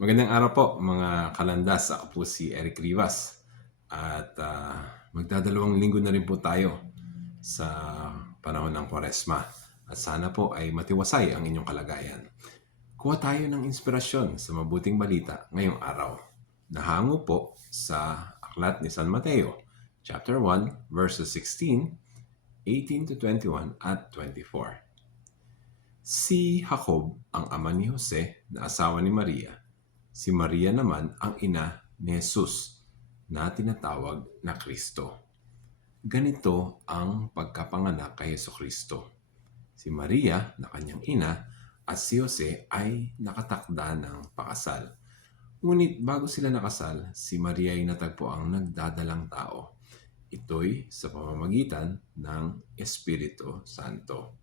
Magandang araw po mga kalandas. Ako po si Eric Rivas. At ah, magdadalawang linggo na rin po tayo sa panahon ng Kwaresma. At sana po ay matiwasay ang inyong kalagayan. Kuha tayo ng inspirasyon sa mabuting balita ngayong araw. Nahango po sa aklat ni San Mateo, chapter 1, verses 16, 18 to 21 at 24. Si Jacob ang ama ni Jose na asawa ni Maria. Si Maria naman ang ina ni Jesus na tinatawag na Kristo. Ganito ang pagkapanganak kay Yeso Kristo. Si Maria na kanyang ina at si Jose ay nakatakda ng pakasal. Ngunit bago sila nakasal, si Maria ay natagpo ang nagdadalang tao. Ito'y sa pamamagitan ng Espiritu Santo.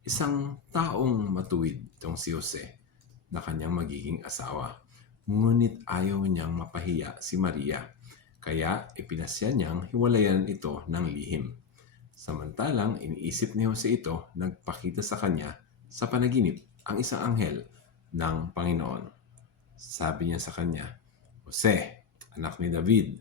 Isang taong matuwid itong si Jose na kanyang magiging asawa. Ngunit ayaw niyang mapahiya si Maria, kaya ipinasya niyang hiwalayan ito ng lihim. Samantalang iniisip ni Jose ito, nagpakita sa kanya sa panaginip ang isang anghel ng Panginoon. Sabi niya sa kanya, Jose, anak ni David,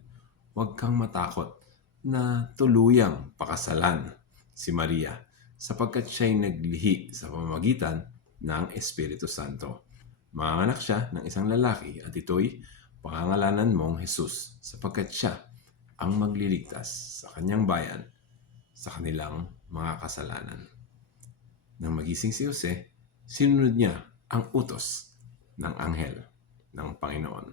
huwag kang matakot na tuluyang pakasalan si Maria sapagkat siya'y naglihi sa pamamagitan ng Espiritu Santo. Manganak siya ng isang lalaki at ito'y pangangalanan mong Jesus sapagkat siya ang magliligtas sa kanyang bayan sa kanilang mga kasalanan. Nang magising si Jose, sinunod niya ang utos ng anghel ng Panginoon.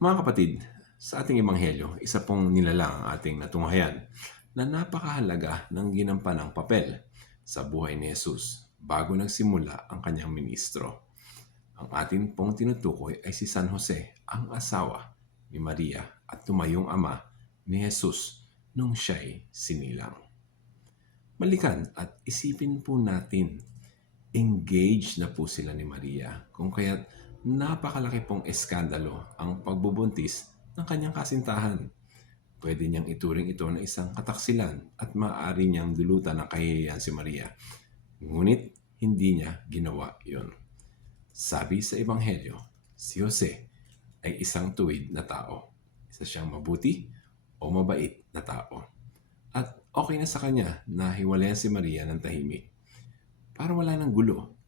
Mga kapatid, sa ating ebanghelyo, isa pong nilalang ang ating natunghayan na napakahalaga ng ginampanang papel sa buhay ni Jesus bago nagsimula ang kanyang ministro. Ang atin pong tinutukoy ay si San Jose, ang asawa ni Maria at tumayong ama ni Jesus nung siya'y sinilang. Balikan at isipin po natin, engaged na po sila ni Maria kung kaya't napakalaki pong eskandalo ang pagbubuntis ng kanyang kasintahan. Pwede niyang ituring ito na isang kataksilan at maaari niyang dulutan ng kahihiyan si Maria. Ngunit hindi niya ginawa iyon. Sabi sa Ebanghelyo, si Jose ay isang tuwid na tao. Isa siyang mabuti o mabait na tao. At okay na sa kanya na hiwalayan si Maria ng tahimik. Para wala ng gulo.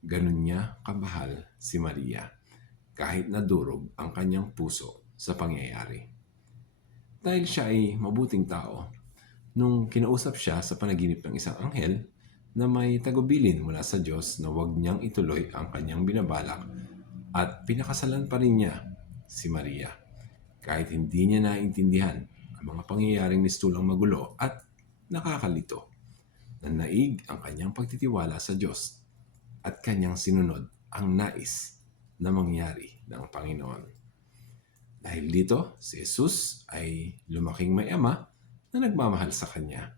Ganun niya kamahal si Maria kahit nadurog ang kanyang puso sa pangyayari. Dahil siya ay mabuting tao, nung kinausap siya sa panaginip ng isang anghel na may tagubilin mula sa Diyos na huwag niyang ituloy ang kanyang binabalak at pinakasalan pa rin niya si Maria kahit hindi niya naintindihan ang mga pangyayaring mistulang magulo at nakakalito. Nanaig ang kanyang pagtitiwala sa Diyos at kanyang sinunod ang nais na mangyari ng Panginoon. Dahil dito, si Jesus ay lumaking may ama na nagmamahal sa kanya.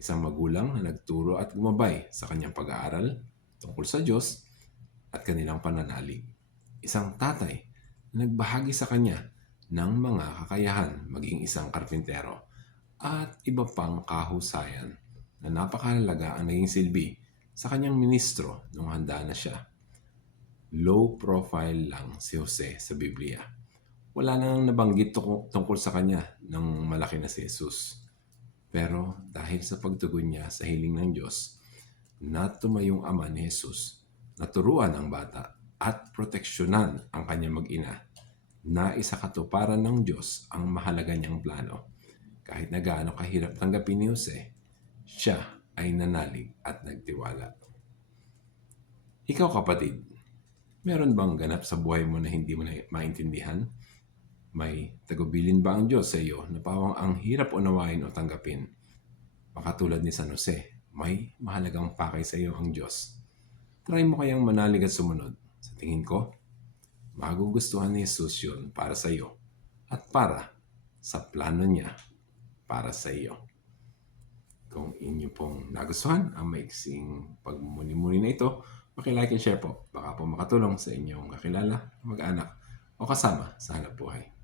Isang magulang na nagturo at gumabay sa kanyang pag-aaral tungkol sa Diyos at kanilang pananalig. Isang tatay na nagbahagi sa kanya ng mga kakayahan maging isang karpintero at iba pang kahusayan na napakahalaga ang naging silbi sa kanyang ministro nung handa na siya. Low profile lang si Jose sa Biblia wala nang nabanggit tungkol sa kanya ng malaki na si Jesus. Pero dahil sa pagtugon niya sa hiling ng Diyos, na tumayong ama ni Jesus, naturuan ang bata at proteksyonan ang kanyang mag-ina na isa katuparan ng Diyos ang mahalaga niyang plano. Kahit na gaano kahirap tanggapin ni Jose, siya ay nanalig at nagtiwala. Ikaw kapatid, meron bang ganap sa buhay mo na hindi mo na maintindihan? May tagubilin ba ang Diyos sa iyo na pawang ang hirap unawain o tanggapin? Makatulad ni San Jose, may mahalagang pakay sa iyo ang Diyos. Try mo kayang manalig at sumunod. Sa tingin ko, magugustuhan ni Jesus yun para sa iyo at para sa plano niya para sa iyo. Kung inyo pong nagustuhan ang maiksing pagmumuni-muni na ito, pakilike and share po. Baka po makatulong sa inyong kakilala, mag-anak, o kasama sa hanap buhay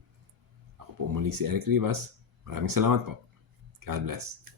po muli si Eric Rivas. Maraming salamat po. God bless.